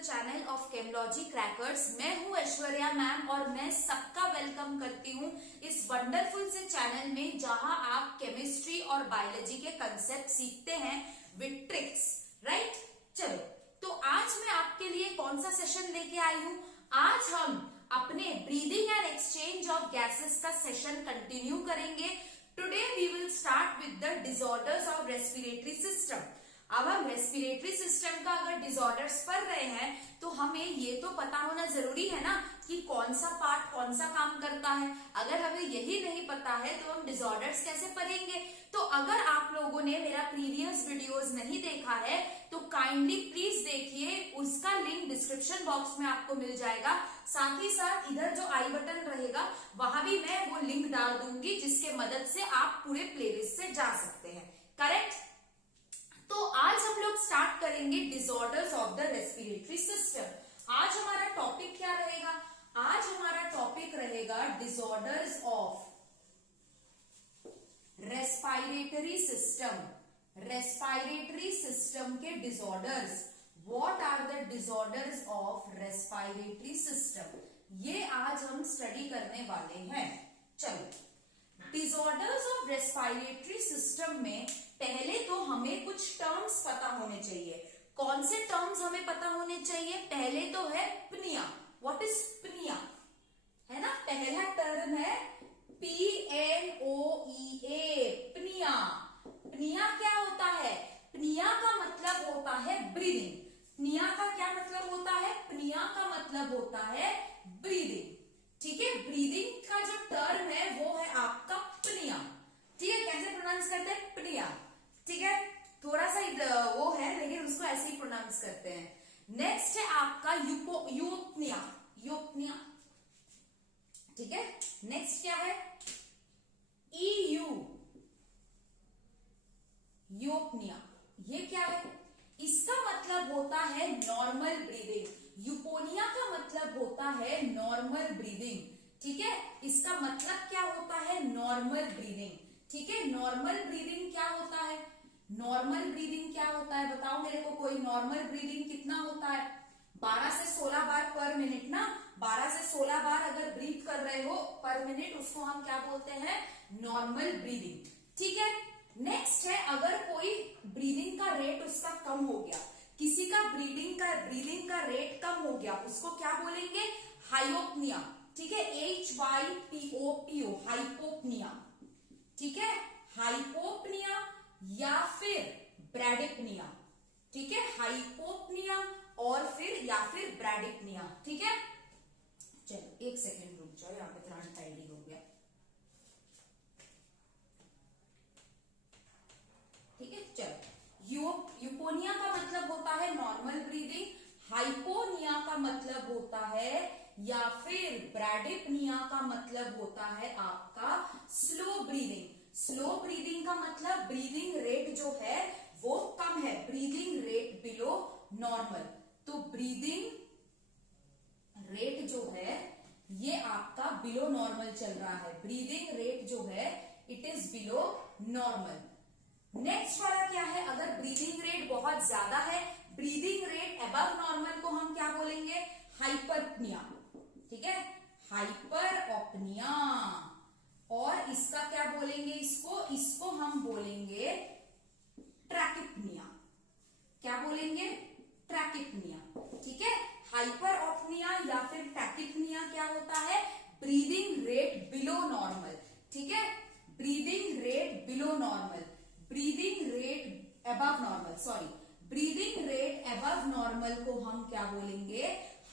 Channel of Chemology crackers. मैं हूं Aishwarya ma'am और मैं सबका वेलकम करती हूं इस वंडरफुल से चैनल में जहां आप केमिस्ट्री और बायोलॉजी के कंसेप्ट सीखते हैं विद ट्रिक्स, राइट। चलो, तो आज मैं आपके लिए कौन सा सेशन लेके आई हूं। आज हम अपने breathing and exchange of gases का सेशन कंटिन्यू करेंगे। Today we will start with the disorders of respiratory system. अब हम रेस्पिरेटरी सिस्टम का अगर डिसऑर्डर्स पढ़ रहे हैं तो हमें ये तो पता होना जरूरी है ना कि कौन सा पार्ट कौन सा काम करता है। अगर हमें यही नहीं पता है तो हम डिसऑर्डर्स कैसे पढ़ेंगे। तो अगर आप लोगों ने मेरा प्रीवियस वीडियोस नहीं देखा है तो काइंडली प्लीज देखिए, उसका लिंक डिस्क्रिप्शन बॉक्स में आपको मिल जाएगा। साथ ही साथ इधर जो आई बटन रहेगा वहां भी मैं वो लिंक डाल दूंगी जिसके मदद से आप पूरे प्लेलिस्ट से जा सकते हैं, करेक्ट। तो आज हम लोग स्टार्ट करेंगे disorders of the respiratory system. आज हमारा टॉपिक क्या रहेगा? आज हमारा टॉपिक रहेगा disorders of respiratory system. Respiratory system के disorders. What are the disorders of respiratory system, ये आज हम स्टडी करने वाले हैं। चलो, डिसऑर्डर्स ऑफ रेस्पिरेटरी सिस्टम में पहले तो हमें कुछ टर्म्स पता होने चाहिए। कौन से टर्म्स हमें पता होने चाहिए? पहले तो है प्निया। व्हाट इज प्निया, है ना। पहला टर्म है PNOEA, प्निया। प्निया क्या होता है? प्निया का मतलब होता है ब्रीदिंग। प्निया का क्या मतलब होता है? प्निया का मतलब होता है ब्रीदिंग, ठीक है। ब्रीदिंग का जो टर्म है वो है आपका प्निया, ठीक है। कैसे प्रोनाउंस करते हैं? प्निया, ठीक है। थोड़ा सा वो है लेकिन उसको ऐसे ही प्रोनाउंस करते हैं। नेक्स्ट है आपका यूपनिया, यूपनिया, ठीक है। नेक्स्ट क्या है? EU, यूपनिया। ये क्या है? इसका मतलब होता है नॉर्मल ब्रीदिंग। यूपोनिया का मतलब होता है नॉर्मल ब्रीदिंग, ठीक है। इसका मतलब क्या होता है? नॉर्मल ब्रीदिंग, ठीक है। नॉर्मल ब्रीदिंग क्या होता है? नॉर्मल ब्रीदिंग क्या होता है बताओ मेरे को। कोई नॉर्मल ब्रीदिंग कितना होता है? 12 से 16 बार पर मिनट ना। 12 से 16 बार अगर ब्रीथ कर रहे हो पर मिनट, उसको हम क्या बोलते हैं? नॉर्मल ब्रीदिंग, ठीक है। नेक्स्ट है, अगर कोई ब्रीदिंग का रेट उसका कम हो गया, किसी का ब्रीदिंग का रेट कम हो गया, उसको क्या बोलेंगे? हाइपोपनिया, ठीक है। HYPOPO, हाइपोपनिया, ठीक है। हाइपोपनिया या फिर ब्रैडिपनिया, ठीक है। हाइपोपनिया और फिर ब्रैडिपनिया, ठीक है। चलो एक सेकेंड रुक जाओ, यहाँ पे प्लांट टाइडी हो गया, ठीक है। चलो, यूपोनिया का मतलब होता है नॉर्मल ब्रीदिंग, हाइपोनिया का मतलब होता है या फिर ब्रैडिपनिया का मतलब होता है आपका स्लो ब्रीदिंग। स्लो ब्रीदिंग का मतलब ब्रीदिंग रेट जो है वो कम है, ब्रीदिंग रेट बिलो नॉर्मल। तो ब्रीदिंग रेट जो है ये आपका बिलो नॉर्मल चल रहा है। ब्रीदिंग रेट जो है it is below normal. Next वाला क्या है? अगर ब्रीदिंग रेट बहुत ज्यादा है, ब्रीदिंग रेट अबव नॉर्मल को हम क्या बोलेंगे? हाइपरपनिया, ठीक है। हाइपरओपनिया। और इसका क्या बोलेंगे? इसको हम बोलेंगे ट्रैकिपनिया। क्या बोलेंगे? ट्रैकिपनिया, ठीक है। हाइपरओपनिया या फिर ट्रैकिपनिया क्या होता है? ब्रीदिंग रेट बिलो नॉर्मल, ठीक है। Breathing rate below normal, breathing rate above normal, sorry, breathing rate above normal को हम क्या बोलेंगे?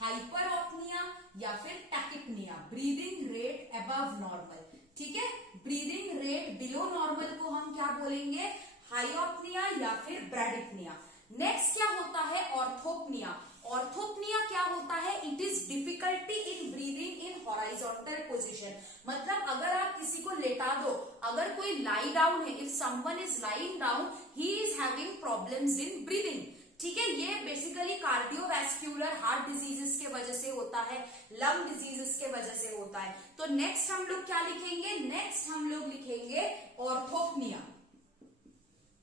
हाइपरओपनिया या फिर tachypnoea. Breathing rate above normal, ठीक है। ब्रीदिंग रेट बिलो नॉर्मल को हम क्या बोलेंगे? हाइओपनिया या फिर ब्रैडिपनिया। नेक्स्ट क्या होता है? ऑर्थोपनिया। ऑर्थोपनिया क्या होता है? It is difficulty in breathing in horizontal position. मतलब अगर आप किसी को लेटा दो, अगर कोई लाई डाउन है, if someone is lying down, he is having problems in breathing, ठीक है। ये बेसिकली कार्डियोवैस्कुलर हार्ट डिजीजेस के वजह से होता है, लंग डिजीजेस के वजह से होता है। तो नेक्स्ट हम लोग क्या लिखेंगे? नेक्स्ट हम लोग लिखेंगे ऑर्थोपनिया,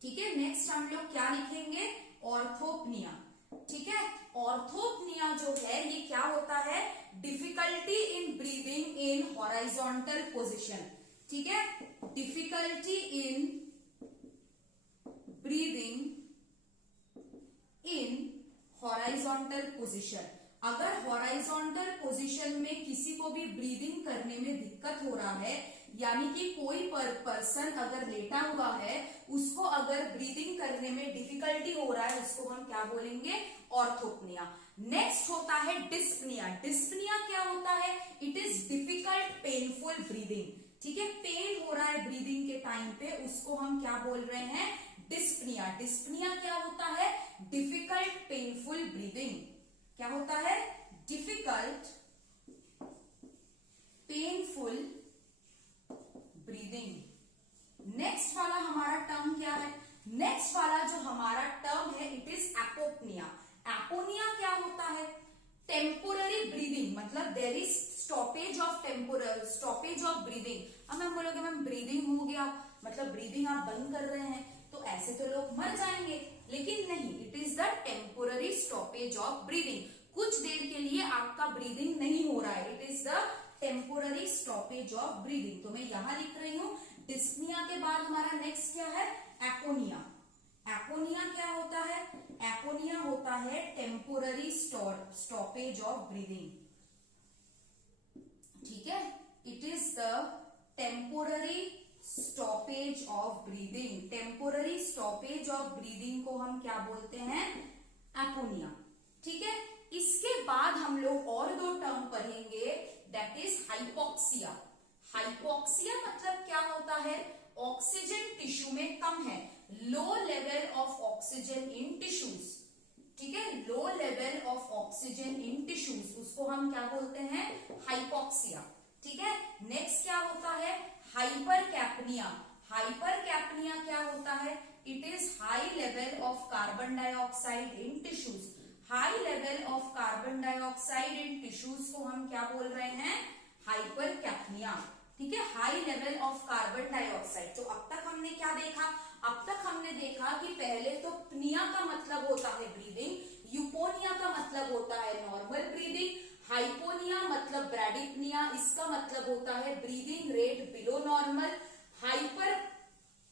ठीक है। नेक्स्ट हम लोग क्या लिखेंगे? ऑर्थोपनिया, ठीक है। ऑर्थोपनिया जो है ये क्या होता है, difficulty in breathing in horizontal position, ठीक है, difficulty in breathing in horizontal position. अगर हॉराइजॉन्टल पोजीशन में किसी को भी ब्रीदिंग करने में दिक्कत हो रहा है, यानी कि कोई पर्सन अगर लेटा हुआ है, उसको अगर ब्रीदिंग करने में डिफिकल्टी हो रहा है, उसको हम क्या बोलेंगे, ऑर्थोपनिया। नेक्स्ट होता है डिस्पनिया। डिस्पनिया क्या होता है, it is difficult painful breathing, ठीक है, पेन हो रहा है ब्रीदिंग के टाइम पे, उसको हम क्या बोल रहे हैं, डिस्पनिया। डिस्पनिया क्या होता है, डिफिकल्ट पेनफुल ब्रीदिंग, क्या होता है, डिफिकल्ट पेनफुल ब्रीदिंग। नेक्स्ट वाला हमारा टर्म क्या है, नेक्स्ट वाला जो हमारा टर्म है, इट इज एपोपनिया। एपोनिया क्या होता है, टेम्पोररी ब्रीदिंग, मतलब there is stoppage of breathing. अब मैम बोलोगे मैम ब्रीदिंग हो गया मतलब ब्रीदिंग आप बंद कर रहे हैं, तो ऐसे तो लोग मर जाएंगे, लेकिन नहीं, it is the temporary stoppage of breathing. कुछ देर के लिए आपका ब्रीदिंग नहीं हो रहा है, it is the temporary stoppage of breathing. तो मैं यहां लिख रही हूं, डिस्पनिया के बाद हमारा नेक्स्ट क्या है, एपोनिया। एपोनिया क्या होता है, एपोनिया होता है टेम्पोररी स्टॉपेज ऑफ ब्रीदिंग, ठीक है, it is the temporary stoppage of breathing. Temporary stoppage of breathing को हम क्या बोलते हैं, एपोनिया, ठीक है। इसके बाद हम लोग और दो टर्म पढ़ेंगे, दैट इज हाइपोक्सिया। हाइपोक्सिया मतलब क्या होता है, ऑक्सीजन टिश्यू में कम है, low level of oxygen in tissues, ठीक है, low level of oxygen in tissues, उसको हम क्या बोलते हैं, हाइपोक्सिया, ठीक है। नेक्स्ट क्या होता है, हाइपरकैप्निया। हाइपरकैप्निया क्या होता है, it is high level of carbon dioxide in tissues. High level of carbon dioxide in tissues को हम क्या बोल रहे हैं, हाइपरकैप्निया, ठीक है, high level of carbon dioxide. तो अब तक हमने क्या देखा, अब तक हमने देखा कि पहले तो प्निया का मतलब होता है ब्रीदिंग, यूपोनिया का मतलब होता है नॉर्मल ब्रीदिंग, हाइपोनिया मतलब ब्रैडिपनिया, इसका मतलब होता है breathing rate below normal, hyper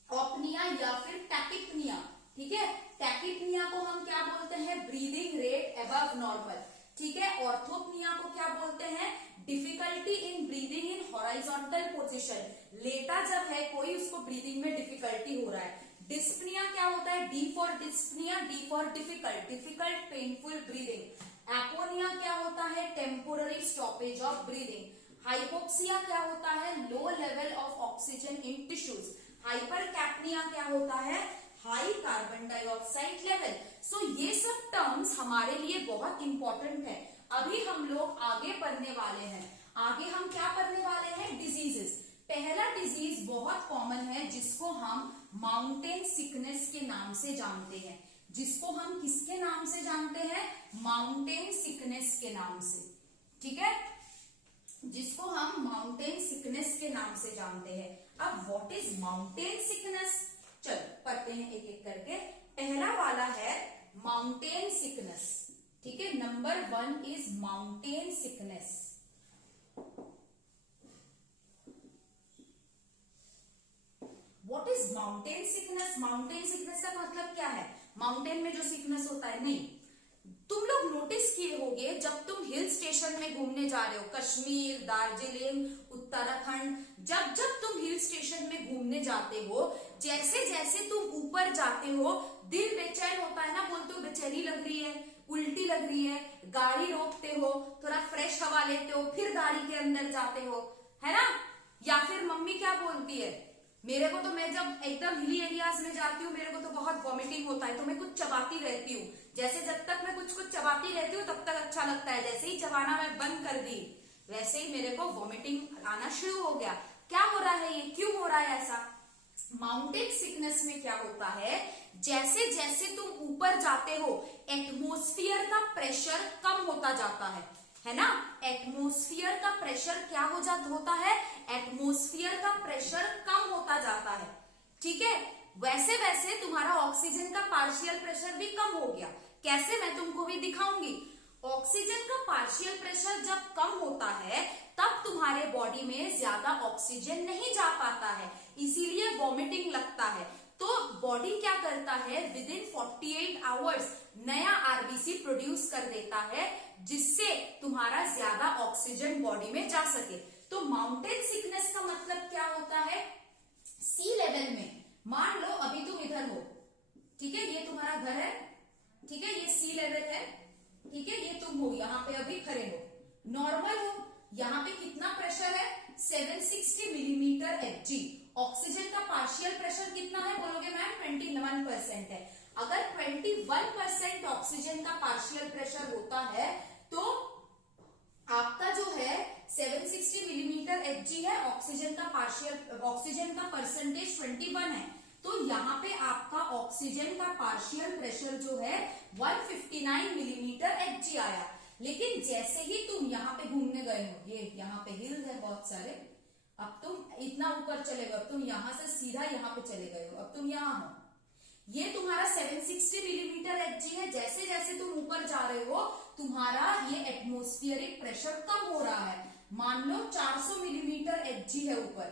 ऑपनिया या फिर टैकिपनिया, ठीक है, टैकिपनिया को हम क्या बोलते हैं, ब्रीदिंग रेट अबव नॉर्मल, ठीक है। ऑर्थोपनिया को क्या बोलते हैं, difficulty in breathing in horizontal position, लेटा जब है कोई, उसको ब्रीदिंग में डिफिकल्टी हो रहा है। डिस्पनिया क्या होता है, D for dyspnoea, D for difficult, difficult painful breathing. Apnoea क्या होता है, temporary stoppage of breathing. Hypoxia क्या होता है, low level of oxygen in tissues. Hypercapnia क्या होता है, high carbon dioxide level. So ये सब टर्म्स हमारे लिए बहुत इंपॉर्टेंट है। अभी हम लोग आगे पढ़ने वाले हैं, आगे हम क्या पढ़ने वाले हैं, डिजीजेस। पहला डिजीज बहुत कॉमन है, जिसको हम माउंटेन सिकनेस के नाम से जानते हैं, जिसको हम किसके नाम से जानते हैं, माउंटेन सिकनेस के नाम से, ठीक है, जिसको हम माउंटेन सिकनेस के नाम से जानते हैं। अब व्हाट इज माउंटेन सिकनेस, चल पढ़ते हैं एक एक करके। पहला वाला है माउंटेन सिकनेस, ठीक है, number 1 is mountain sickness. What is mountain sickness, mountain sickness का मतलब क्या है, माउंटेन में जो सिकनेस होता है, नहीं, तुम लोग नोटिस किए होंगे जब तुम हिल स्टेशन में घूमने जा रहे हो, कश्मीर, दार्जिलिंग, उत्तराखंड, जब जब तुम हिल स्टेशन में घूमने जाते हो, जैसे जैसे तुम ऊपर जाते हो, दिल बेचैन होता है ना, बोलते हो बेचैनी लग रही है, उल्टी लग रही है, गाड़ी रोकते हो, थोड़ा फ्रेश हवा लेते हो, फिर गाड़ी के अंदर जाते हो, है ना। या फिर मम्मी क्या बोलती है, मेरे को तो, मैं जब एकदम हिली एरियाज में जाती हूँ, मेरे को तो बहुत वॉमिटिंग होता है, तो मैं कुछ चबाती रहती हूँ। जैसे जब तक मैं कुछ चबाती रहती हूँ तब तक अच्छा लगता है, जैसे ही चबाना मैं बंद कर दी, वैसे ही मेरे को वॉमिटिंग आना शुरू हो गया। क्या हो रहा है, ये क्यों हो रहा है ऐसा। माउंटेन सिकनेस में क्या होता है, जैसे जैसे तुम ऊपर जाते हो, एटमोस्फियर का प्रेशर कम होता जाता है ना। एटमोस्फियर का प्रेशर क्या होता है, एटमोस्फियर का प्रेशर कम होता जाता है, ठीक है। वैसे वैसे तुम्हारा ऑक्सीजन का पार्शियल प्रेशर भी कम हो गया। कैसे, मैं तुमको भी दिखाऊंगी। ऑक्सीजन का पार्शियल प्रेशर जब कम होता है तब तुम्हारे बॉडी में ज्यादा ऑक्सीजन नहीं जा पाता है, इसीलिए वॉमिटिंग लगता है। तो बॉडी क्या करता है, विद इन 48 आवर्स नया आरबीसी प्रोड्यूस कर देता है, जिससे तुम्हारा ज्यादा ऑक्सीजन बॉडी में जा सके। तो माउंटेन सिकनेस का मतलब क्या होता है, सी लेवल में मान लो अभी तुम इधर हो, ठीक है, ये तुम्हारा घर है, ठीक है, ये सी लेवल है, ठीक है, ये तुम हो यहाँ पे अभी खड़े हो, नॉर्मल हो, यहाँ पे कितना प्रेशर है 760 मिलीमीटर एचजी। ऑक्सीजन का पार्शियल प्रेशर कितना है बोलोगे मैम 21% है। अगर 21% ऑक्सीजन का पार्शियल प्रेशर होता है तो आपका जो है 760 मिलीमीटर एचजी है, ऑक्सीजन का परसेंटेज 21 है, तो यहाँ पे आपका ऑक्सीजन का पार्शियल प्रेशर जो है 159 मिलीमीटर एचजी आया। लेकिन जैसे ही तुम यहाँ पे घूमने गए हो, ये यहाँ पे हिल्स है बहुत सारे, अब तुम इतना ऊपर चले गए, अब तुम यहाँ से सीधा यहाँ पे चले गए हो, अब तुम यहाँ हो, ये तुम्हारा 760 मिलीमीटर एचजी है। जैसे जैसे तुम ऊपर जा रहे हो तुम्हारा ये एटमॉस्फेरिक प्रेशर कम हो रहा है। मान लो 400 मिलीमीटर एचजी है ऊपर,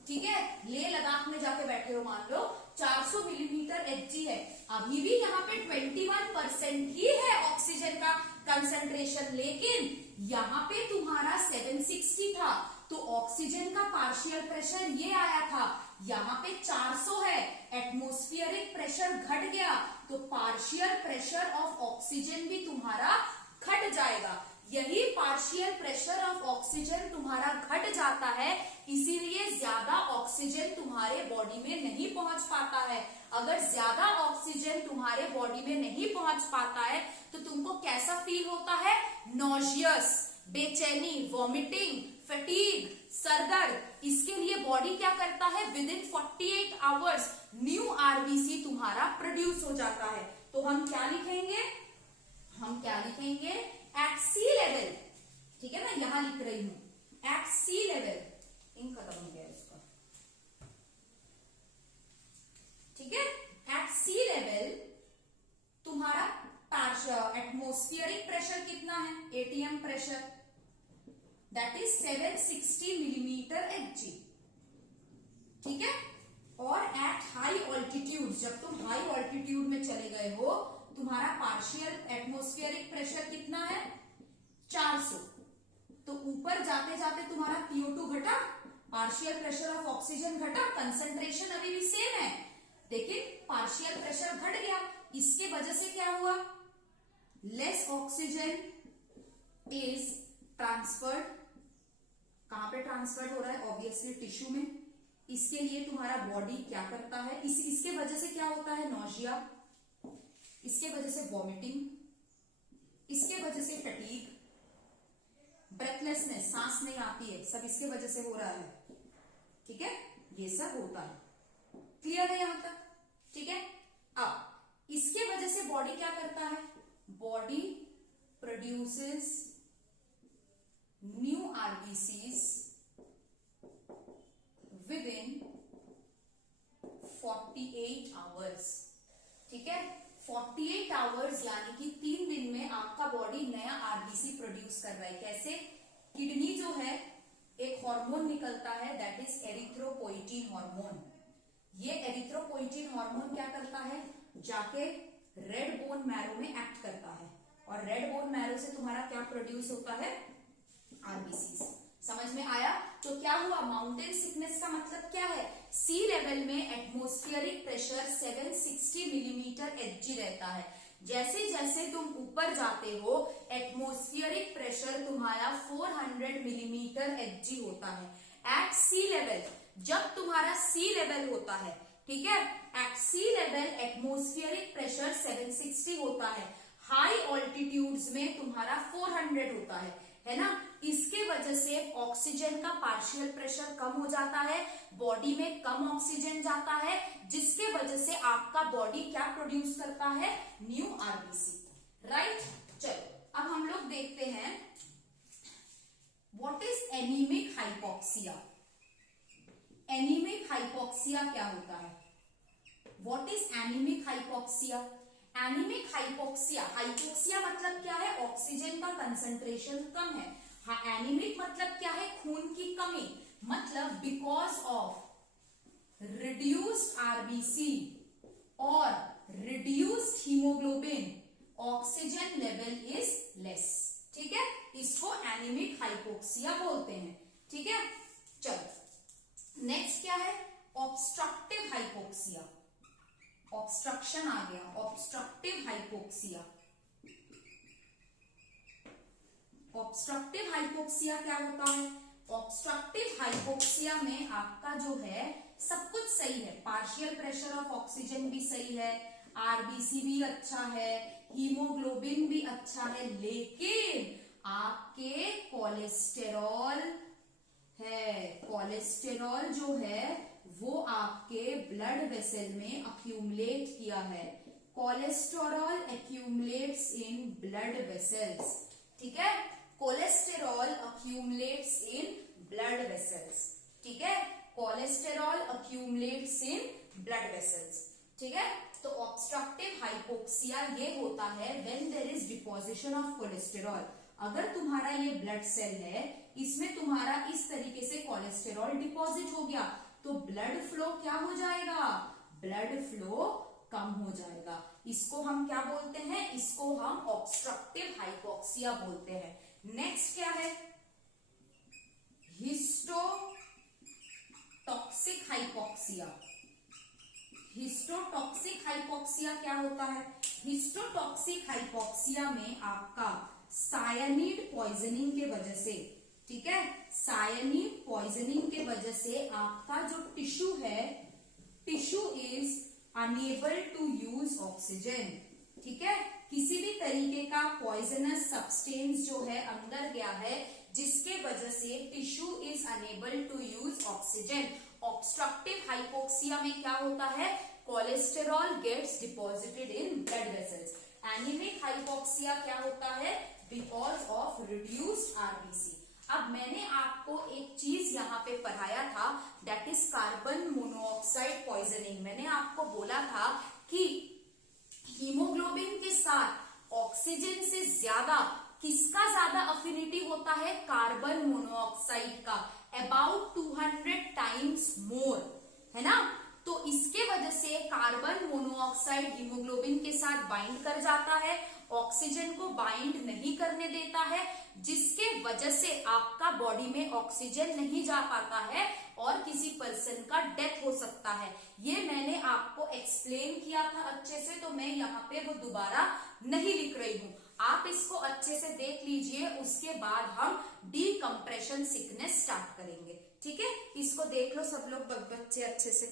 ठीक है, लेह लद्दाख में जाके बैठे हो, मान लो 400 मिलीमीटर एचजी है, अभी भी यहाँ पे 21% ही है ऑक्सीजन का कंसंट्रेशन, लेकिन यहाँ पे तुम्हारा 760 था, तो ऑक्सीजन का पार्शियल प्रेशर ये आया था, यहाँ पे 400 है, एटमॉस्फेरिक प्रेशर घट गया, तो पार्शियल प्रेशर ऑफ ऑक्सीजन भी तुम्हारा घट जाएगा। यही पार्शियल प्रेशर ऑफ ऑक्सीजन तुम्हारा घट जाता है, इसीलिए ज्यादा ऑक्सीजन तुम्हारे बॉडी में नहीं पहुंच पाता है। अगर ज्यादा ऑक्सीजन तुम्हारे बॉडी में नहीं पहुंच पाता है तो तुमको कैसा फील होता है, नॉजियस, बेचैनी, वॉमिटिंग, फटीग, सरदर्द। इसके लिए बॉडी क्या करता है, with in 48 hours new RBC तुम्हारा प्रोड्यूस हो जाता है। तो हम क्या लिखेंगे, एट सी लेवल, ठीक है, मैं यहां लिख रही हूं, एट सी लेवल, इंक खत्म हो गया इसका, ठीक है, एट सी लेवल तुम्हारा एटमॉस्फेरिक प्रेशर कितना है, ATM pressure, that is 760 millimetre Hg, ठीक है। और एट हाई ऑल्टीट्यूड, जब तुम हाई ऑल्टीट्यूड में चले गए हो, तुम्हारा पार्शियल एटमॉस्फेरिक प्रेशर कितना है 400, तो ऊपर जाते जाते तुम्हारा CO2 घटा, पार्शियल प्रेशर ऑफ ऑक्सीजन घटा, कंसंट्रेशन अभी भी सेम है, लेकिन पार्शियल प्रेशर घट गया। इसके वजह से क्या हुआ, लेस ऑक्सीजन इज ट्रांसफर्ड, कहां पे ट्रांसफर्ड हो रहा है, ऑब्वियसली टिश्यू में। इसके लिए तुम्हारा बॉडी क्या करता है, इसके वजह से क्या होता है, नॉजिया, इसके वजह से वॉमिटिंग, इसके वजह से फटीग, ब्रेथलेसनेस, सांस नहीं आती है, सब इसके वजह से हो रहा है, ठीक है, ये सब होता है। क्लियर है यहां तक, ठीक है। अब इसके वजह से बॉडी क्या करता है, body produces new RBCs with in 48 hours, ठीक है, 48 आवर्स यानी कि 3 दिन में आपका बॉडी नया आरबीसी प्रोड्यूस कर रहा है। कैसे, किडनी जो है एक हार्मोन निकलता है, दैट इज एरिथ्रोपोइटिन हार्मोन। ये एरिथ्रोपोइटिन हार्मोन क्या करता है, जाके रेड बोन मैरो में एक्ट करता है, और रेड बोन मैरो से तुम्हारा क्या प्रोड्यूस होता है, आरबीसी। समझ में आया। तो क्या हुआ, माउंटेन सिकनेस का मतलब क्या है, सी लेवल में एटमॉस्फेरिक प्रेशर 760 मिलीमीटर एचजी रहता है। जैसे जैसे तुम ऊपर जाते हो एटमॉस्फेरिक प्रेशर तुम्हारा 400 मिलीमीटर एचजी होता है। एट सी लेवल, जब तुम्हारा सी लेवल होता है, ठीक है, एट सी लेवल एटमॉस्फेरिक प्रेशर 760 होता है, हाई ऑल्टीट्यूड्स में तुम्हारा 400 होता है ना। इसके वजह से ऑक्सीजन का पार्शियल प्रेशर कम हो जाता है, बॉडी में कम ऑक्सीजन जाता है, जिसके वजह से आपका बॉडी क्या प्रोड्यूस करता है, न्यू आरबीसी, राइट। चलो अब हम लोग देखते हैं what is anaemic hypoxia. Anaemic hypoxia क्या होता है, what is anaemic hypoxia. Anaemic hypoxia, hypoxia मतलब क्या है, ऑक्सीजन का कंसंट्रेशन कम है। हाँ, एनीमिक मतलब क्या है, खून की कमी, मतलब बिकॉज ऑफ रिड्यूस्ड आरबीसी और reduced haemoglobin oxygen level is less. ठीक है, इसको एनीमिक हाइपोक्सिया बोलते हैं। ठीक है, चलो नेक्स्ट क्या है, ऑब्स्ट्रक्टिव हाइपोक्सिया। ऑब्स्ट्रक्शन आ गया, ऑब्स्ट्रक्टिव हाइपोक्सिया। ऑब्स्ट्रक्टिव हाइपोक्सिया क्या होता है, ऑब्स्ट्रक्टिव हाइपोक्सिया में आपका जो है सब कुछ सही है, पार्शियल प्रेशर ऑफ ऑक्सीजन भी सही है, आरबीसी भी अच्छा है, हीमोग्लोबिन भी अच्छा है, लेकिन आपके कोलेस्टेरॉल है, कोलेस्टेरॉल जो है वो आपके ब्लड वेसल में अक्यूमुलेट किया है। Cholesterol accumulates in blood vessels. ठीक है, cholesterol accumulates in blood vessels. ठीक है, cholesterol accumulates in blood vessels. ठीक है, तो ऑब्स्ट्रक्टिव हाइपोक्सिया ये होता है when there is deposition of cholesterol. अगर तुम्हारा ये ब्लड सेल है, इसमें तुम्हारा इस तरीके से कोलेस्टेरॉल डिपॉजिट हो गया, तो ब्लड फ्लो क्या हो जाएगा, ब्लड फ्लो कम हो जाएगा। इसको हम क्या बोलते हैं, इसको हम ऑब्स्ट्रक्टिव हाइपोक्सिया बोलते हैं। नेक्स्ट क्या है, हिस्टोटॉक्सिक हाइपोक्सिया। हिस्टोटॉक्सिक हाइपोक्सिया क्या होता है, हिस्टोटॉक्सिक हाइपोक्सिया में आपका सायानीड पॉइजनिंग के वजह से, ठीक है, सायानीड पॉइजनिंग के वजह से आपका जो टिश्यू है, tissue is unable to use oxygen. ठीक है, किसी भी तरीके का पॉइजनस सब्सटेंस जो है अंदर गया है, जिसके वजह से tissue is unable to use oxygen. Obstructive hypoxia में क्या होता है, cholesterol gets deposited in blood vessels. Anaemic hypoxia क्या होता है, बिकॉज ऑफ रिड्यूस्ड आरबीसी। अब मैंने आपको एक चीज यहाँ पे पढ़ाया था, that is carbon monoxide poisoning. मैंने आपको बोला था कि हीमोग्लोबिन के साथ ऑक्सीजन से ज्यादा किसका ज्यादा अफिनिटी होता है, कार्बन मोनोऑक्साइड का, अबाउट 200 टाइम्स मोर, है ना। तो इसके वजह से कार्बन मोनोऑक्साइड हीमोग्लोबिन के साथ बाइंड कर जाता है, ऑक्सीजन को बाइंड नहीं करने देता है, जिसके वजह से आपका बॉडी में ऑक्सीजन नहीं जा पाता है और किसी पर्सन का डेथ हो सकता है। ये मैंने आपको एक्सप्लेन किया था अच्छे से, तो मैं यहाँ पे वो दोबारा नहीं लिख रही हूँ, आप इसको अच्छे से देख लीजिए। उसके बाद हम डीकम्प्रेशन सिकनेस स्टार्ट करेंगे। ठीक है, इसको देख लो सब लोग बच्चे अच्छे से।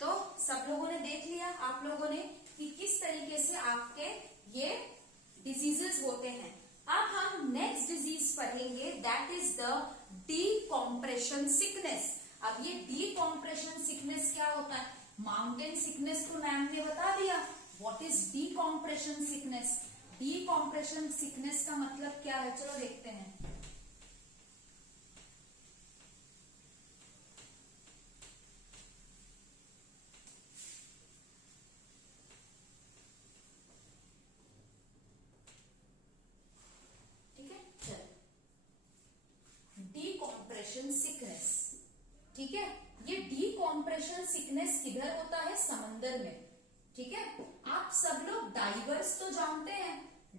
तो सब लोगों ने देख लिया, आप लोगों ने, कि किस तरीके से आपके ये डिजीजेस होते हैं। अब हम नेक्स्ट डिजीज पढ़ेंगे, that is the decompression sickness. अब ये डीकॉम्प्रेशन सिकनेस क्या होता है, माउंटेन सिकनेस तो मैम ने बता दिया। What is decompression sickness, decompression sickness का मतलब क्या है, चलो देखते हैं। सिकनेस, ठीक है, ये डीकॉम्प्रेशन सिकनेस किधर होता है, समंदर में। ठीक है, आप सब लोग डाइवर्स तो जानते हैं,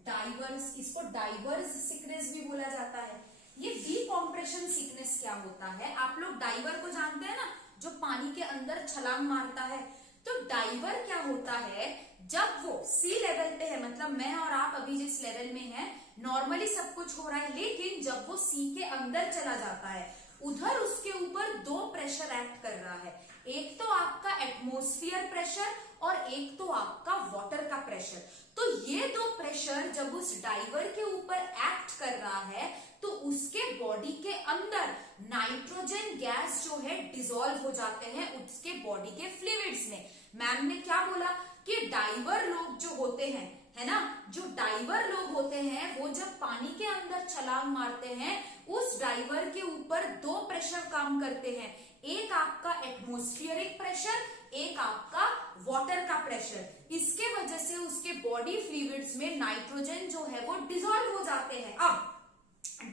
डाइवर्स, इसको डाइवर्स सिकनेस भी बोला जाता है। ये डीकॉम्प्रेशन सिकनेस क्या होता है, आप लोग डाइवर को जानते हैं ना, जो पानी के अंदर छलांग मारता है। तो डाइवर क्या होता है, जब वो सी लेवल पे है, मतलब मैं और आप अभी जिस लेवल में हैं, नॉर्मली सब कुछ हो रहा है, लेकिन जब वो सी के अंदर चला जाता है, उधर उसके ऊपर दो प्रेशर एक्ट कर रहा है, एक तो आपका एटमॉस्फेयर प्रेशर और एक तो आपका वाटर का प्रेशर। तो ये दो प्रेशर जब उस डाइवर के ऊपर एक्ट कर रहा है, तो उसके बॉडी के अंदर नाइट्रोजन गैस जो है डिसॉल्व हो जाते हैं उसके बॉडी के फ्लूइड्स में। मैम ने क्या बोला कि डाइवर लोग जो होते हैं, है ना, जो डाइवर लोग होते हैं, वो जब पानी के अंदर छलांग मारते हैं, उस डाइवर के ऊपर दो प्रेशर काम करते हैं, एक आपका एटमॉस्फेरिक प्रेशर, एक आपका वाटर का प्रेशर। इसके वजह से उसके बॉडी फ्लूइड्स में नाइट्रोजन जो है वो डिसॉल्व हो जाते हैं। अब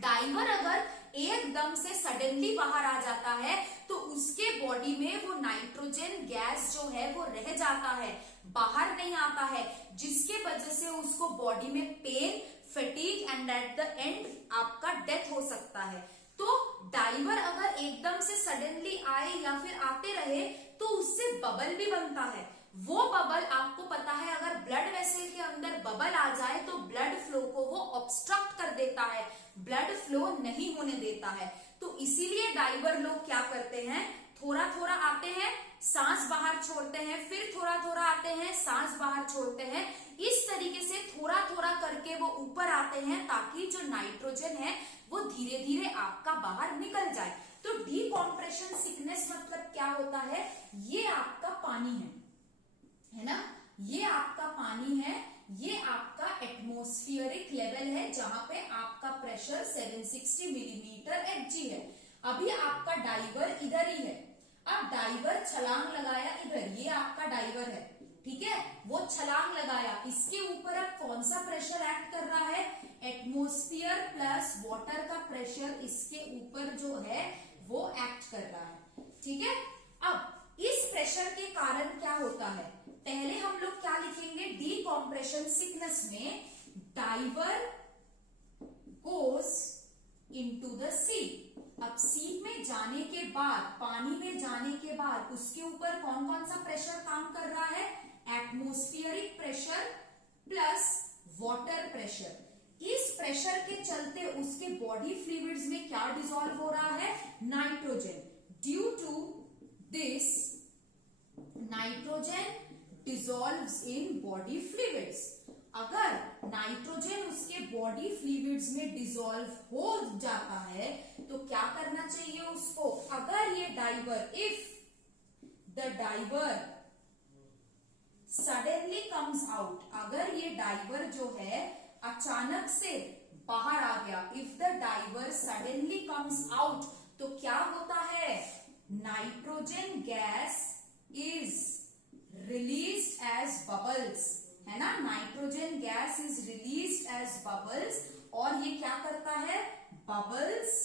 डाइवर अगर एकदम से सडनली बाहर आ जाता है तो उसके बॉडी में वो नाइट्रोजन गैस जो है वो रह जाता है, बाहर नहीं आता है, जिसके वजह से उसको बॉडी में pain, fatigue and at the end आपका डेथ हो सकता है। तो डाइवर अगर एकदम से सडनली आए या फिर आते रहे तो उससे बबल भी बनता है। वो बबल आपको पता है, अगर ब्लड वेसल के अंदर बबल आ जाए तो ब्लड फ्लो को वो ऑब्स्ट्रक्ट कर देता है, ब्लड फ्लो नहीं होने देता है। तो इसीलिए डाइवर लोग क्या करते हैं, थोड़ा थोड़ा आते हैं, सांस बाहर छोड़ते हैं, फिर थोड़ा थोड़ा आते हैं, सांस बाहर छोड़ते हैं। इस तरीके से थोड़ा थोड़ा करके वो ऊपर आते हैं ताकि जो नाइट्रोजन है वो धीरे धीरे आपका बाहर निकल जाए। तो डीकॉम्प्रेशन सिकनेस मतलब क्या होता है, ये आपका पानी है ना, ये आपका पानी है, ये आपका एटमॉस्फेरिक लेवल है जहां पे आपका प्रेशर 760 मिलीमीटर Hg है। अभी आपका डाइवर इधर ही है। अब डाइवर छलांग लगाया इधर, ये आपका डाइवर है, ठीक है, वो छलांग लगाया, इसके ऊपर अब कौन सा प्रेशर एक्ट कर रहा है, एटमॉस्फेयर प्लस वाटर का प्रेशर इसके ऊपर जो है वो एक्ट कर रहा है, ठीक है। अब इस प्रेशर के कारण क्या होता है, पहले हम लोग क्या लिखेंगे, डीकॉम्प्रेशन सिकनेस में डाइवर गोस इनटू द सी। अब सी में जाने के बाद, पानी में जाने के बाद उसके ऊपर कौन कौन सा प्रेशर काम कर रहा है, atmospheric pressure plus water pressure. इस प्रेशर के चलते उसके बॉडी फ्लूइड्स में क्या डिसॉल्व हो रहा है, nitrogen. Due to this nitrogen dissolves in body fluids. अगर नाइट्रोजन उसके बॉडी फ्लूइड्स में डिसॉल्व हो जाता है तो क्या करना चाहिए उसको, अगर ये diver, if the diver suddenly comes out, अगर ये डाइवर जो है अचानक से बाहर आ गया, if the diver suddenly comes out, तो क्या होता है, nitrogen gas is released as bubbles, है ना, nitrogen gas is released as bubbles. और ये क्या करता है, bubbles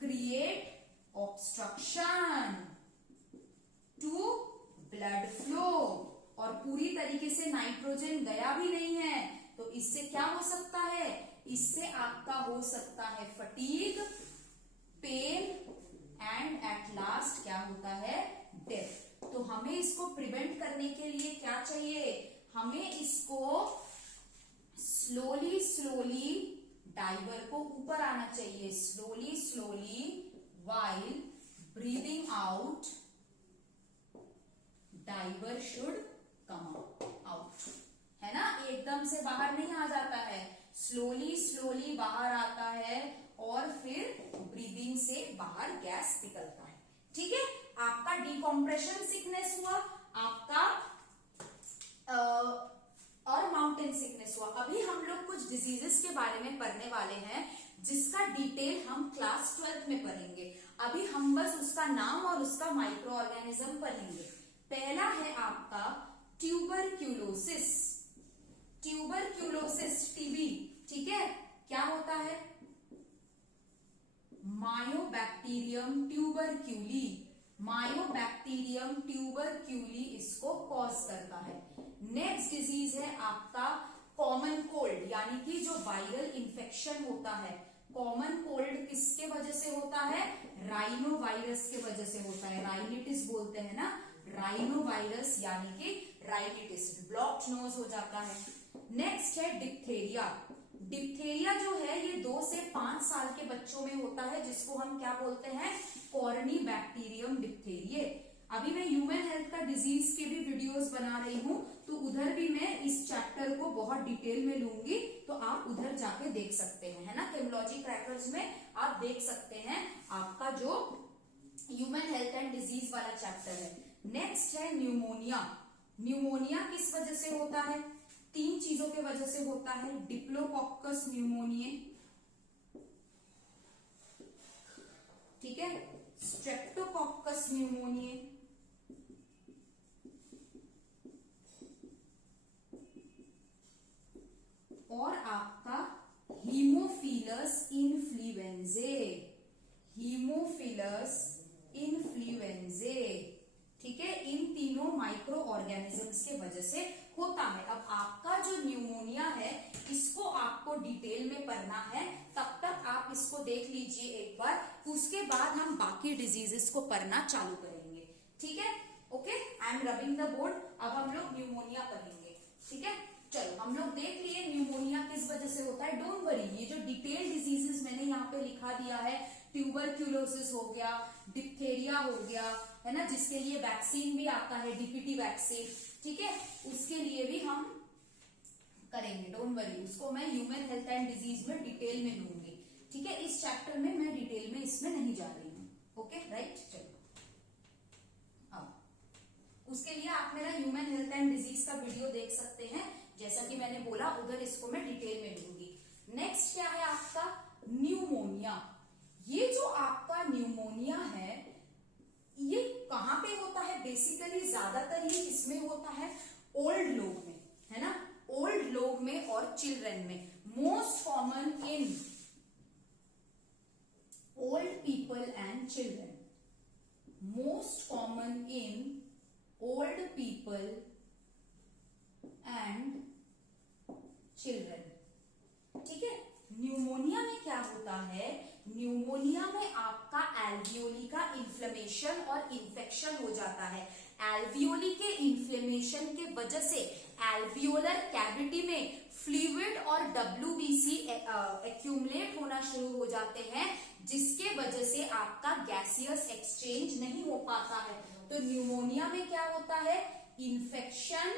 create obstruction to blood flow, और पूरी तरीके से नाइट्रोजन गया भी नहीं है, तो इससे क्या हो सकता है, इससे आपका हो सकता है fatigue, pain and at last क्या होता है, डेथ। तो हमें इसको प्रिवेंट करने के लिए क्या चाहिए, हमें इसको स्लोली स्लोली डाइवर को ऊपर आना चाहिए, slowly slowly while breathing out diver should come out, है ना, एकदम से बाहर नहीं आ जाता है, स्लोली स्लोली बाहर आता है और फिर ब्रीदिंग से बाहर गैस निकलता है, ठीक है। आपका डीकॉम्प्रेशन सिकनेस हुआ, आपका और माउंटेन सिकनेस हुआ। अभी हम लोग कुछ डिजीजेस के बारे में पढ़ने वाले हैं जिसका डिटेल हम क्लास 12th में पढ़ेंगे। अभी हम बस उसका नाम और उसका माइक्रो ऑर्गेनिज्म पढ़ेंगे। पहला है आपका ट्यूबरक्यूलोसिस, ट्यूबरक्यूलोसिस टीबी, ठीक है, क्या होता है, मायोबैक्टीरियम ट्यूबरक्यूली, मायोबैक्टीरियम ट्यूबरक्यूली इसको कॉज करता है। नेक्स्ट डिजीज है आपका कॉमन कोल्ड, यानी कि जो वायरल इंफेक्शन होता है। कॉमन कोल्ड किसके वजह से होता है, राइनो वायरस के वजह से होता है, राइनिटिस बोलते हैं ना, राइनो वायरस यानी कि राइनिटिस, ब्लॉक्ड नोज हो जाता है। नेक्स्ट है डिप्थेरिया, डिप्थेरिया जो है ये 2 से 5 साल के बच्चों में होता है, जिसको हम क्या बोलते हैं, कॉर्नी बैक्टीरियम डिप्थेरिये। अभी मैं ह्यूमन हेल्थ का डिजीज के भी वीडियोस बना रही हूँ, तो उधर भी मैं इस चैप्टर को बहुत डिटेल में लूंगी, तो आप उधर जाके देख सकते हैं, है ना, केमोलॉजी क्रैकर्स में आप देख सकते हैं आपका जो ह्यूमन हेल्थ एंड डिजीज वाला चैप्टर है। नेक्स्ट है न्यूमोनिया, न्यूमोनिया किस वजह से होता है, 3 चीजों के वजह से होता है, डिप्लोकोकस न्यूमोनिया, ठीक है, स्ट्रेप्टोकोकस न्यूमोनिया हीमोफिलस इन्फ्लुएंजे, हीमोफिलस इन्फ्लुएंजे, ठीक है, इन तीनों माइक्रो ऑर्गेनिजम्स के वजह से होता है। अब आपका जो न्यूमोनिया है इसको आपको डिटेल में पढ़ना है, तब तक आप इसको देख लीजिए एक बार, उसके बाद हम बाकी डिजीजेस को पढ़ना चालू करेंगे, ठीक है। Okay, I am rubbing the board. अब हम लोग न्यूमोनिया पढ़ेंगे, ठीक है। चलो, हम लोग देख लिए न्यूमोनिया किस वजह से होता है। डोंट वरी, ये जो डिटेल डिजीजेस मैंने यहाँ पे लिखा दिया है, ट्यूबरक्यूलोसिस हो गया, डिप्थेरिया हो गया, है ना, जिसके लिए वैक्सीन भी आता है, डीपीटी वैक्सीन, ठीक है, उसके लिए भी हम करेंगे, डोंट वरी। उसको मैं ह्यूमन हेल्थ एंड डिजीज में डिटेल में लूंगी, ठीक है। इस चैप्टर में मैं डिटेल में इसमें नहीं जा रही हूँ, ओके, राइट। चलो, अब उसके लिए आप मेरा ह्यूमन हेल्थ एंड डिजीज का वीडियो देख सकते हैं, जैसा कि मैंने बोला, उधर इसको मैं डिटेल में लूंगी। नेक्स्ट क्या है आपका, न्यूमोनिया। ये जो आपका न्यूमोनिया है ये कहां पे होता है, बेसिकली ज्यादातर ये इसमें होता है ओल्ड लोग में, है ना, ओल्ड लोग में और चिल्ड्रन में। Most common in old people and children, most common in old people and children, ठीक है। न्यूमोनिया में क्या होता है, न्यूमोनिया में आपका एल्वियोली का इन्फ्लेमेशन और इन्फेक्शन हो जाता है। एल्वियोली के इन्फ्लेमेशन के वजह से एल्वियोलर कैविटी में फ्लूइड और डब्ल्यूबीसी एक्यूमुलेट होना शुरू हो जाते हैं, जिसके वजह से आपका गैसियस एक्सचेंज नहीं हो पाता है। तो न्यूमोनिया में क्या होता है, infection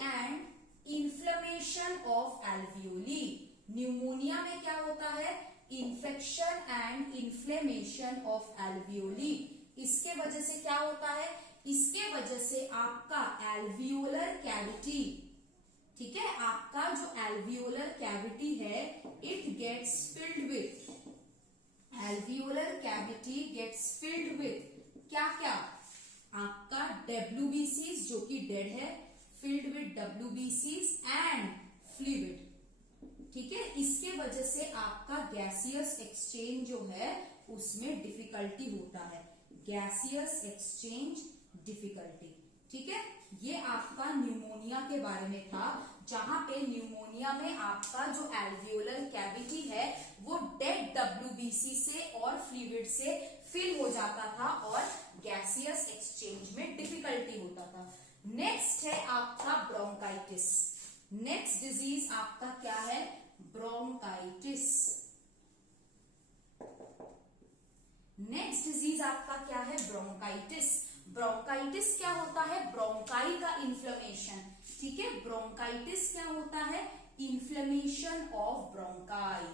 and inflammation of alveoli. Pneumonia में क्या होता है, infection and inflammation of alveoli. इसके वजह से क्या होता है, इसके वजह से आपका एल्वियोलर कैविटी, ठीक है, आपका जो एल्वियोलर कैविटी है it gets filled with, alveolar cavity gets filled with क्या क्या, आपका डब्ल्यूबीसीज जो कि डेड है, फिल्ड विथ डब्ल्यूबीसीज एंड फ्लूइड, ठीक है। इसके वजह से आपका गैसियस एक्सचेंज जो है उसमें डिफिकल्टी होता है, गैसियस एक्सचेंज डिफिकल्टी, ठीक है। ये आपका न्यूमोनिया के बारे में था, जहां पे न्यूमोनिया में आपका जो एल्वियोलर कैविटी है वो डेड डब्ल्यूबीसी से और फ्लूइड से फिल हो जाता था और गैसियस एक्सचेंज में डिफिकल्टी होता था। नेक्स्ट है आपका ब्रोंकाइटिस। नेक्स्ट डिजीज आपका क्या है, ब्रोंकाइटिस। नेक्स्ट डिजीज आपका क्या है, ब्रोंकाइटिस। ब्रोंकाइटिस क्या होता है, ब्रोंकाई का इन्फ्लेमेशन, ठीक है। ब्रोंकाइटिस क्या होता है, इन्फ्लेमेशन ऑफ ब्रोंकाई।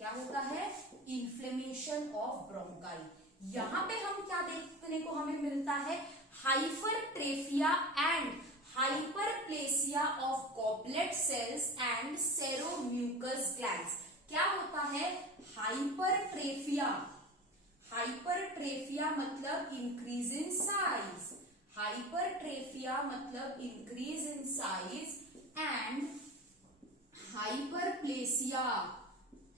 क्या होता है, इन्फ्लेमेशन ऑफ ब्रोंकाई। यहां पे हम क्या देखने को हमें मिलता है, hypertrophy and hyperplasia of goblet cells and seromucous glands. क्या होता है, हाइपरट्रेफिया। हाइपरट्रेफिया मतलब इंक्रीज इन साइज, हाइपरट्रेफिया मतलब increase in size and hyperplasia,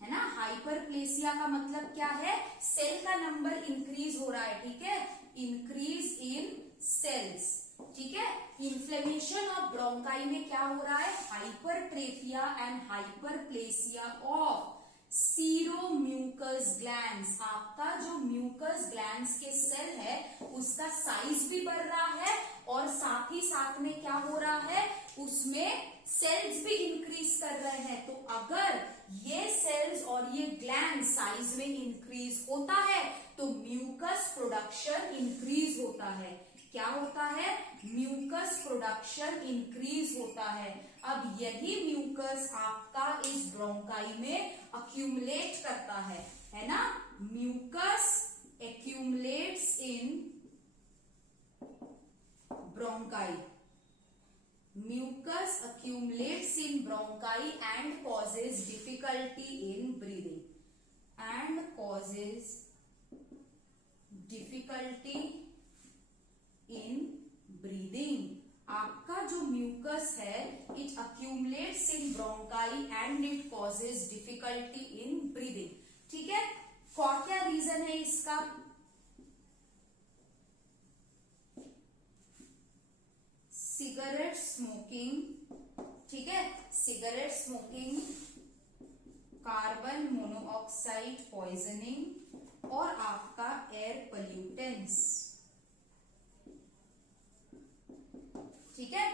है ना, हाइपरप्लेसिया का मतलब क्या है, सेल का नंबर इंक्रीज हो रहा है, ठीक है, इंक्रीज इन सेल्स, ठीक है। इन्फ्लेमेशन ऑफ ब्रोंकाई में क्या हो रहा है, hypertrophy and hyperplasia of सीरोम्यूकस glands. आपका जो म्यूकस ग्लैंड्स के सेल है उसका साइज भी बढ़ रहा है और साथ ही साथ में क्या हो रहा है, उसमें सेल्स भी इंक्रीज कर रहे हैं। तो अगर ये सेल्स और ये ग्लैंड साइज में इंक्रीज होता है तो म्यूकस प्रोडक्शन इंक्रीज होता है। क्या होता है, म्यूकस प्रोडक्शन इंक्रीज होता है। अब यही म्यूकस आपका इस ब्रोंकाई में अक्यूमुलेट करता है ना, mucus accumulates in bronchi, mucus accumulates in bronchi and causes difficulty in breathing, and causes difficulty in breathing, आपका जो म्यूकस है it accumulates in bronchi and it causes difficulty in breathing. ठीक है, क्या रीजन है इसका? सिगरेट स्मोकिंग, ठीक है, cigarette smoking, carbon monoxide poisoning और आपका एयर पोल्यूटेंस। ठीक है,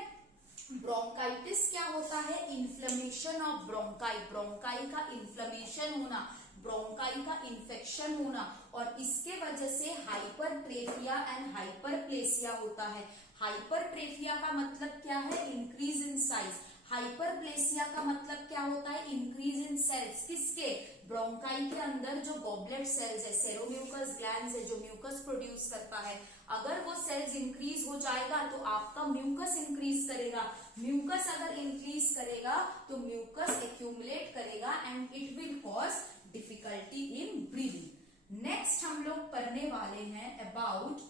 ब्रोंकाइटिस क्या होता है? इन्फ्लेमेशन ऑफ ब्रोंकाई, ब्रोंकाई का इन्फ्लेमेशन होना, ब्रोंकाई का इन्फेक्शन होना, और इसके वजह से हाइपरट्रेफिया एंड हाइपरप्लेसिया होता है। हाइपरट्रेफिया का मतलब क्या है? Increase in size. हाइपरप्लेसिया का मतलब क्या होता है? Increase in cells. किसके? ब्रोंकाई के अंदर जो गॉबलेट सेल्स है, सेरोम्यूकस ग्लैंड्स है जो म्यूकस प्रोड्यूस करता है, अगर वो सेल्स इंक्रीज हो जाएगा तो आपका म्यूकस इंक्रीज करेगा। म्यूकस अगर इंक्रीज करेगा तो म्यूकस एक्यूमुलेट करेगा and it will cause difficulty in breathing. Next हम लोग पढ़ने वाले हैं अबाउट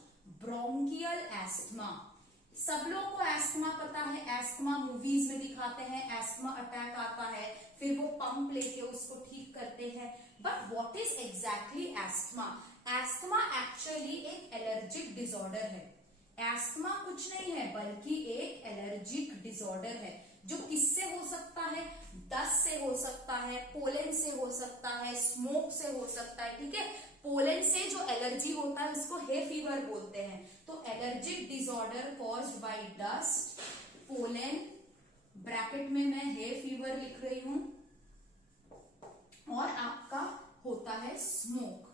ब्रोंकियल एस्थमा। सब लोग को एस्थमा पता है, एस्थमा मूवीज में दिखाते हैं, एस्थमा अटैक आता है, फिर वो पंप लेके उसको ठीक करते हैं। But what is exactly asthma? Asthma actually एक एलर्जिक डिसऑर्डर है। एस्थमा कुछ नहीं है बल्कि एक एलर्जिक डिसऑर्डर है जो किससे हो सकता है? डस्ट से हो सकता है, पोलन से हो सकता है, स्मोक से हो सकता है। ठीक है, पोलन से जो एलर्जी होता है उसको हे फीवर बोलते हैं। तो allergic disorder caused by dust, pollen, bracket में मैं हे फीवर लिख रही हूं, और आपका होता है स्मोक।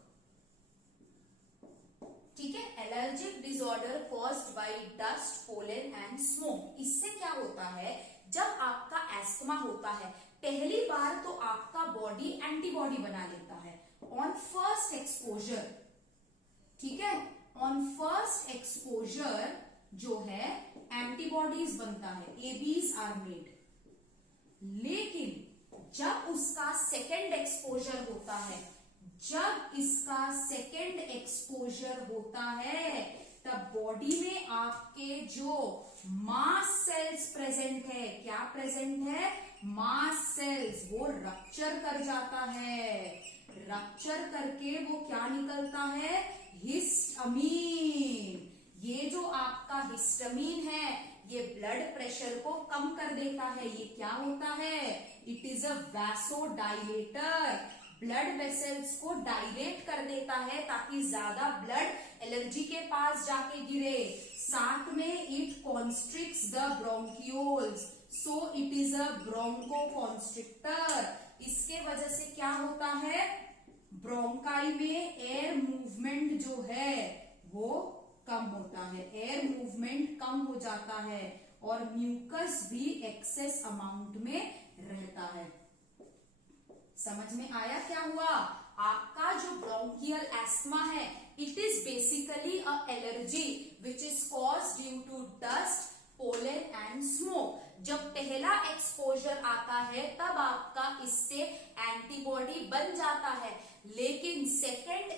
ठीक है, allergic disorder caused by dust, pollen and smoke. इससे क्या होता है? जब आपका एस्थमा होता है पहली बार तो आपका बॉडी एंटीबॉडी बना लेता है ऑन फर्स्ट एक्सपोजर। ठीक है, ऑन फर्स्ट एक्सपोजर जो है एंटीबॉडीज बनता है, एबीज आर मेड। लेकिन जब उसका सेकेंड एक्सपोजर होता है, जब इसका सेकेंड एक्सपोजर होता है तब बॉडी में आपके जो मास सेल्स प्रेजेंट है, क्या प्रेजेंट है? मास सेल्स, वो रप्चर कर जाता है। रप्चर करके वो क्या निकलता है? हिस्टामीन। ये जो आपका हिस्टामीन है ये ब्लड प्रेशर को कम कर देता है। ये क्या होता है? It is a vasodilator. Blood vessels को डायलेट कर देता है ताकि ज्यादा ब्लड एलर्जी के पास जाके गिरे। साथ में it constricts the bronchioles, so it is a bronchoconstrictor. इसके वजह से क्या होता है? ब्रोंकाई में एयर मूवमेंट जो है वो कम होता है, एयर मूवमेंट कम हो जाता है और म्यूकस भी एक्सेस अमाउंट में रहता है। समझ में आया क्या हुआ? आपका जो ब्रोंकियल एस्थमा है it is basically a allergy which is caused due to dust, pollen and smoke. जब पहला एक्सपोजर आता है तब आपका इससे एंटीबॉडी बन जाता है, लेकिन सेकेंड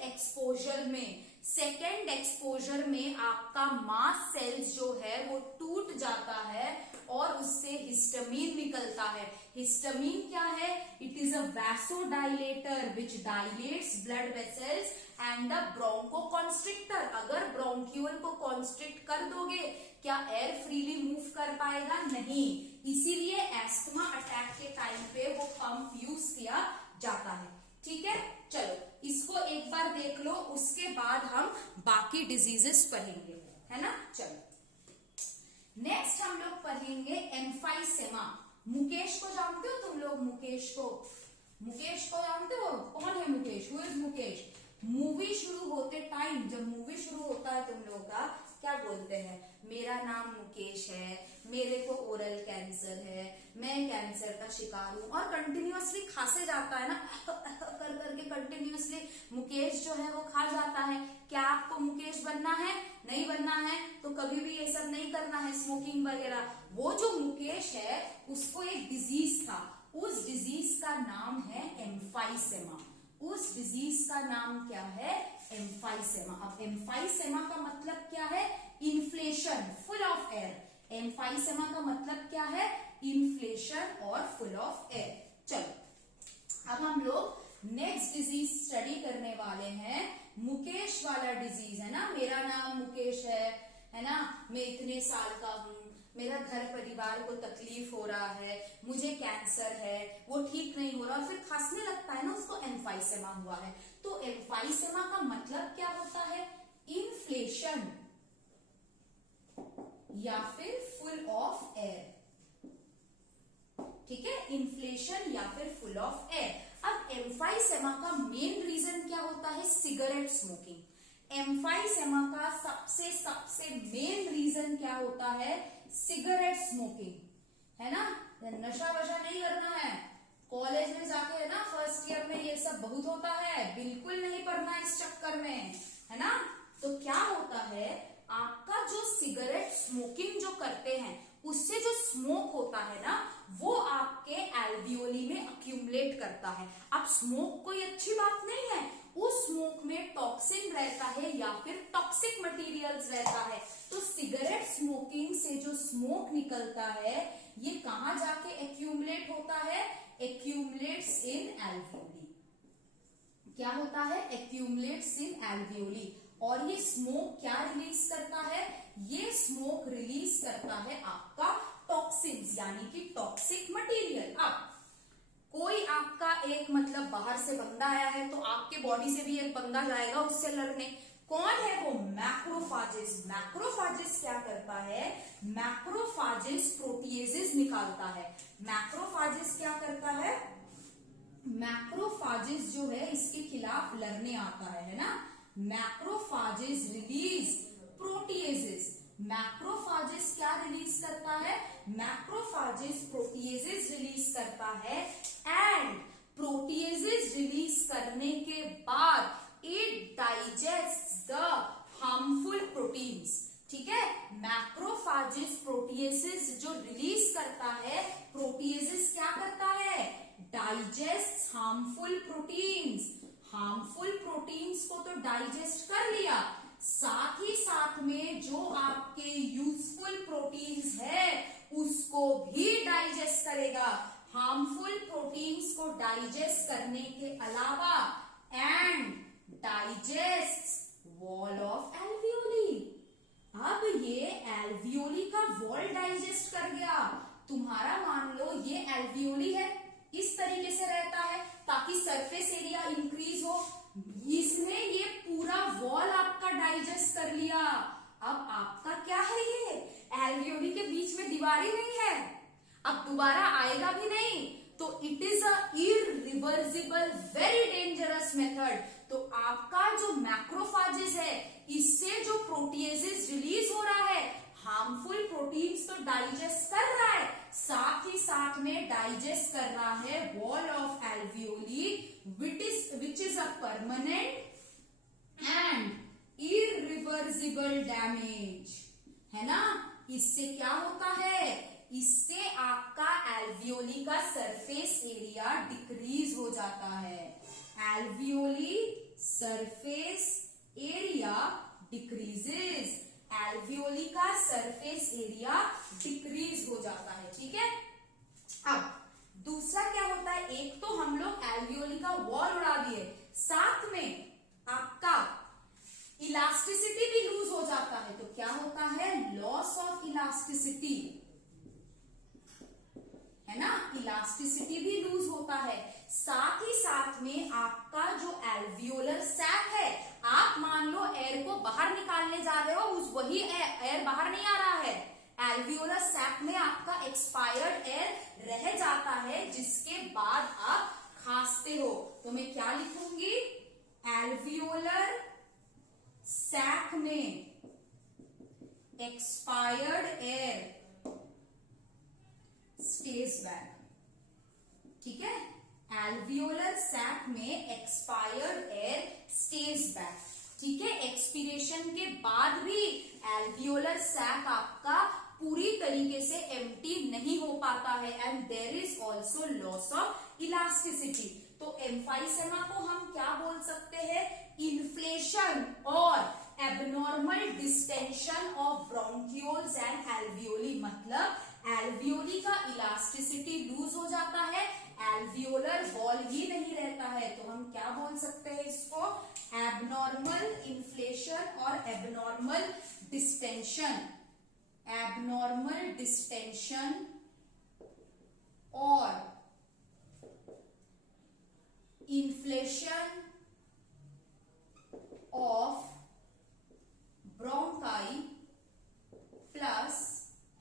एक्सपोजर में आपका मास सेल्स जो है वो टूट जाता है और उससे हिस्टामीन निकलता है। हिस्टामीन क्या है? It is a vasodilator which dilates blood vessels and the bronchoconstrictor. अगर ब्रोंक्यूल को कॉन्स्ट्रिक्ट कर दोगे, क्या एयर फ्रीली मूव कर पाएगा? नहीं। इसीलिए एस्थमा अटैक के टाइम पे वो पंप यूज किया जाता है। ठीक है, चलो इसको एक बार देख लो, उसके बाद हम बाकी डिजीजेस पढ़ेंगे, है ना। चलो नेक्स्ट हम लोग पढ़ेंगे एम्फाइसेमा। मुकेश को जानते हो तुम लोग? मुकेश को जानते हो? कौन है Mukesh? Who is Mukesh? Movie शुरू होते टाइम, जब मूवी शुरू होता है तुम लोग का क्या बोलते हैं? मेरा नाम मुकेश है, मेरे को ओरल कैंसर है, मैं कैंसर का शिकार हूं, और कंटिन्यूअसली खासे जाता है ना, कर करके कंटिन्यूअसली मुकेश जो है वो खा जाता है। क्या आपको मुकेश बनना है? नहीं बनना है तो कभी भी ये सब नहीं करना है, स्मोकिंग वगैरह। वो जो मुकेश है उसको एक डिजीज था, उस डिजीज का नाम है एम्फाइसेमा। उस डिजीज का नाम क्या है? एम्फाइसेमा। अब एम्फाइसेमा का मतलब क्या है? Inflation, full of air. Emphysema का मतलब क्या है? इन्फ्लेशन और फुल ऑफ एयर। चलो अब हम लोग नेक्स्ट डिजीज स्टडी करने वाले हैं, मुकेश वाला डिजीज, है ना। मेरा नाम मुकेश है ना, मैं इतने साल का हूँ, मेरा घर परिवार को तकलीफ हो रहा है, मुझे कैंसर है, वो ठीक नहीं हो रहा और फिर खांसने लगता है ना, उसको एम्फाइसेमा हुआ है। तो एम्फाइसेमा का मतलब क्या होता है? इन्फ्लेशन या फिर फुल ऑफ एयर। ठीक है, इन्फ्लेशन या फिर फुल ऑफ एयर। अब एम्फाइसेमा का मेन रीजन क्या होता है? Cigarette smoking. एम्फाइसेमा का सबसे मेन रीजन क्या होता है? सिगरेट स्मोकिंग, है ना। नशा वशा नहीं करना है, कॉलेज में जाके, है ना, फर्स्ट ईयर में ये सब बहुत होता है, बिल्कुल नहीं पढ़ना इस चक्कर में, है ना। तो क्या होता है, आपका जो सिगरेट स्मोकिंग जो करते हैं उससे जो स्मोक होता है ना, वो आपके एल्वियोली में अक्यूमुलेट करता है। अब स्मोक कोई अच्छी बात नहीं है, उस स्मोक में टॉक्सिन रहता है या फिर टॉक्सिक मटेरियल्स रहता है। तो सिगरेट स्मोकिंग से जो स्मोक निकलता है ये कहां जाके एक्यूमुलेट होता है? एक्यूमुलेट्स इन एल्वियोली। क्या होता है? एक्यूमुलेट्स इन एल्वियोली। और ये स्मोक क्या रिलीज करता है? ये स्मोक रिलीज करता है आपका टॉक्सिन्स यानी कि टॉक्सिक मटेरियल। अब कोई आपका एक मतलब बाहर से बंदा आया है तो आपके बॉडी से भी एक बंदा जाएगा उससे लड़ने। कौन है वो? मैक्रोफाजेस। मैक्रोफाजेस क्या करता है? मैक्रोफाजेस प्रोटीएजेस निकालता है। मैक्रोफाजेस क्या करता है? मैक्रोफाजेस जो है इसके खिलाफ लड़ने आता है ना। Macrophages release proteases. मैक्रोफाजेस क्या रिलीज करता है? मैक्रोफाजेस प्रोटीएजेस रिलीज करता है एंड प्रोटीएजेस रिलीज करने के बाद it digest the harmful proteins. ठीक है, मैक्रोफाजेस प्रोटीएजेस जो रिलीज करता है, प्रोटीएजेस क्या करता है? Digest harmful proteins. Harmful proteins को तो डाइजेस्ट कर लिया, साथ ही साथ में जो आपके यूजफुल प्रोटीन्स है उसको भी डाइजेस्ट करेगा। हार्मफुल प्रोटीन्स को डाइजेस्ट करने के अलावा and digest wall of alveoli. अब ये एल्वियोली का वॉल डाइजेस्ट कर गया। तुम्हारा मान लो ये एल्वियोली है, इस तरीके से रहता है ताकि सरफेस एरिया इंक्रीज हो। इसने ये पूरा वॉल आपका डाइजेस्ट कर लिया। अब आपका क्या है? ये एल्वियोली के बीच में दीवार ही नहीं है, अब दोबारा आएगा भी नहीं। तो it is a irreversible very dangerous method. तो आपका जो मैक्रोफाजेस है इससे जो प्रोटीएजेस रिलीज हो रहा है, हार्मफुल प्रोटीन्स तो डाइजेस्ट कर रहा है, साथ ही साथ में डाइजेस्ट कर रहा है wall of alveoli which is a permanent and irreversible damage, है ना। इससे क्या होता है? इससे आपका एल्वियोली का सरफेस एरिया डिक्रीज हो जाता है। Alveoli surface area decreases. Alveoli का सरफेस एरिया डिक्रीज हो जाता है। ठीक है, अब दूसरा क्या होता है? एक तो हम लोग एल्वियोली का वॉल उड़ा दिए, साथ में आपका इलास्टिसिटी भी लूज हो जाता है। तो क्या होता है? लॉस ऑफ इलास्टिसिटी, है ना। इलास्टिसिटी भी लूज होता है। साथ ही साथ में आपका जो एल्वियोलर सैक है, आप मान लो एयर को बाहर निकालने जा रहे हो, उस वही एयर बाहर नहीं आ रहा है, एल्वियोलर सैक में आपका एक्सपायर्ड एयर रह जाता है, जिसके बाद आप खांसते हो। तो मैं क्या लिखूंगी? एल्वियोलर सैक में एक्सपायर्ड एयर स्टेज बैक। ठीक है, एल्वियोलर सैक में एक्सपायर्ड एयर स्टेज बैक। ठीक है, एक्सपीरेशन के बाद भी एल्वियोलर सैक आपका पूरी तरीके से एम्प्टी नहीं हो पाता है and there is also loss of elasticity. तो एम्फाइसेमा को हम क्या बोल सकते हैं? इन्फ्लेशन और abnormal distension of bronchioles and alveoli, मतलब एल्वियोली का इलास्टिसिटी लूज हो जाता है, एल्वियोलर वॉल ही नहीं रहता है, तो हम क्या बोल सकते हैं इसको? एबनॉर्मल इन्फ्लेशन और एबनॉर्मल डिस्टेंशन, एबनॉर्मल डिस्टेंशन और inflation of bronchi plus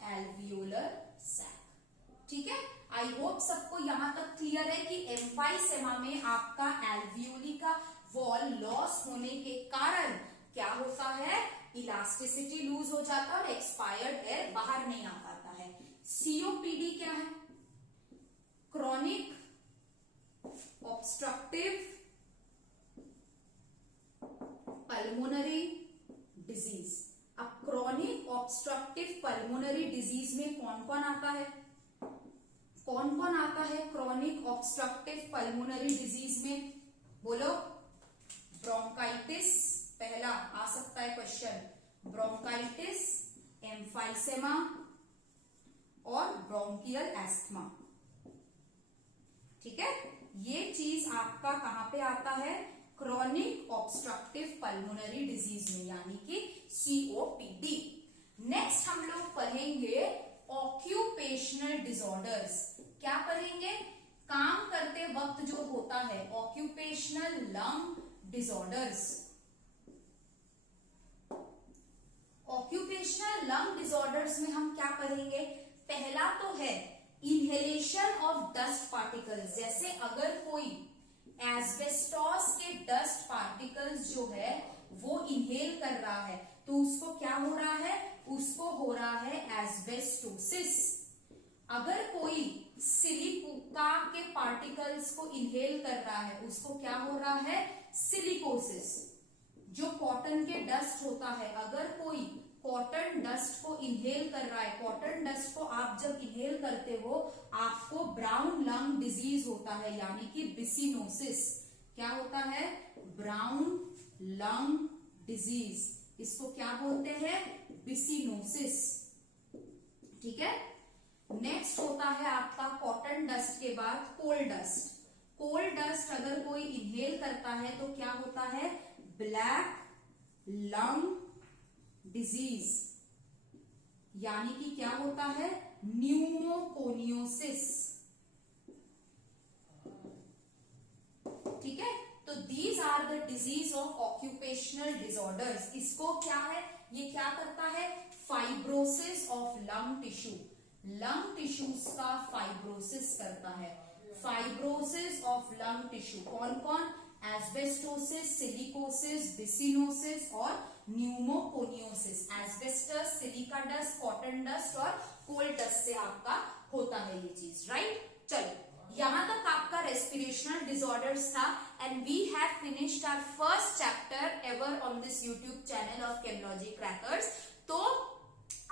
alveolar sac. ठीक है, आई होप सबको यहां तक क्लियर है कि एम्फाइसेमा में आपका एल्वियोली का वॉल लॉस होने के कारण क्या होता है? इलास्टिसिटी लूज हो जाता है और एक्सपायर्ड एयर बाहर नहीं आ पाता है। सीओपीडी क्या है? Chronic obstructive pulmonary disease. अब क्रॉनिक ऑब्स्ट्रक्टिव पल्मोनरी डिजीज में कौन कौन आता है? कौन कौन आता है क्रॉनिक ऑब्स्ट्रक्टिव पल्मोनरी डिजीज में? बोलो। ब्रोंकाइटिस पहला आ सकता है क्वेश्चन, ब्रोंकाइटिस, एम्फाइसेमा और ब्रोंकियल एस्थमा। ठीक है, ये चीज आपका कहां पे आता है? क्रॉनिक ऑब्स्ट्रक्टिव पल्मोनरी डिजीज में, यानी कि सीओपीडी। नेक्स्ट हम लोग पढ़ेंगे ऑक्यूपेशनल डिसऑर्डर्स। क्या पढ़ेंगे? काम करते वक्त जो होता है, occupational lung disorders. Occupational lung disorders में हम क्या पढ़ेंगे? पहला तो है इनहेलेशन ऑफ डस्ट पार्टिकल्स। जैसे अगर कोई एस्बेस्टॉस के डस्ट पार्टिकल्स जो है वो इनहेल कर रहा है तो उसको क्या हो रहा है? उसको हो रहा है एस्बेस्टोसिस। अगर कोई सिलिका के पार्टिकल्स को इनहेल कर रहा है उसको क्या हो रहा है? सिलिकोसिस। जो कॉटन के डस्ट होता है, अगर कोई कॉटन डस्ट को इनहेल कर रहा है, कॉटन डस्ट को आप जब इनहेल करते हो आपको ब्राउन लंग डिजीज होता है, यानी कि बिसिनोसिस। क्या होता है? Brown lung disease. इसको क्या बोलते हैं? बिसिनोसिस। ठीक है, नेक्स्ट होता है आपका कॉटन डस्ट के बाद कोल डस्ट। कोल डस्ट अगर कोई इनहेल करता है तो क्या होता है? ब्लैक लंग डिजीज, यानी कि क्या होता है? न्यूमोकोनियोसिस। ठीक है, तो these are the disease of occupational disorders. इसको क्या है? ये क्या करता है? Fibrosis of lung tissue, lung tissues का फाइब्रोसिस करता है। फाइब्रोसिस ऑफ लंग टिश्यू कौन कौन? एस्बेस्टोसिस, सिलिकोसिस, बिसिनोसिस और pneumoconiosis. Asbestos, silica dust, cotton dust और कोल डस्ट से आपका होता है ये चीज, राइट? चलो, यहां तक आपका रेस्पिरेशनल डिसऑर्डर्स था and we have finished our first chapter ever on this YouTube channel of Chemology Crackers. तो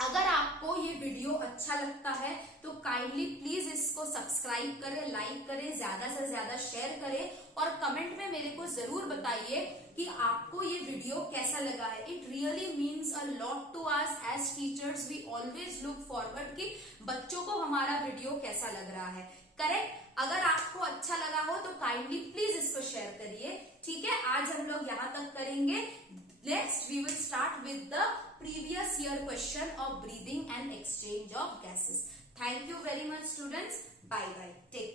अगर आपको ये वीडियो अच्छा लगता है तो काइंडली प्लीज इसको सब्सक्राइब करें, लाइक करें, ज्यादा से ज्यादा शेयर करें और कमेंट में मेरे को जरूर बताइए कि आपको ये वीडियो कैसा लगा है। It really means a lot to us as teachers. We always look forward कि बच्चों को हमारा वीडियो कैसा लग रहा है। करेक्ट? अगर आपको अच्छा लगा हो तो काइंडली प्लीज इसको शेयर करिए। ठीक है, आज हम लोग यहाँ तक करेंगे। Next we will start with the previous year question of breathing and exchange of gases. Thank you very much students. Bye bye. Take care.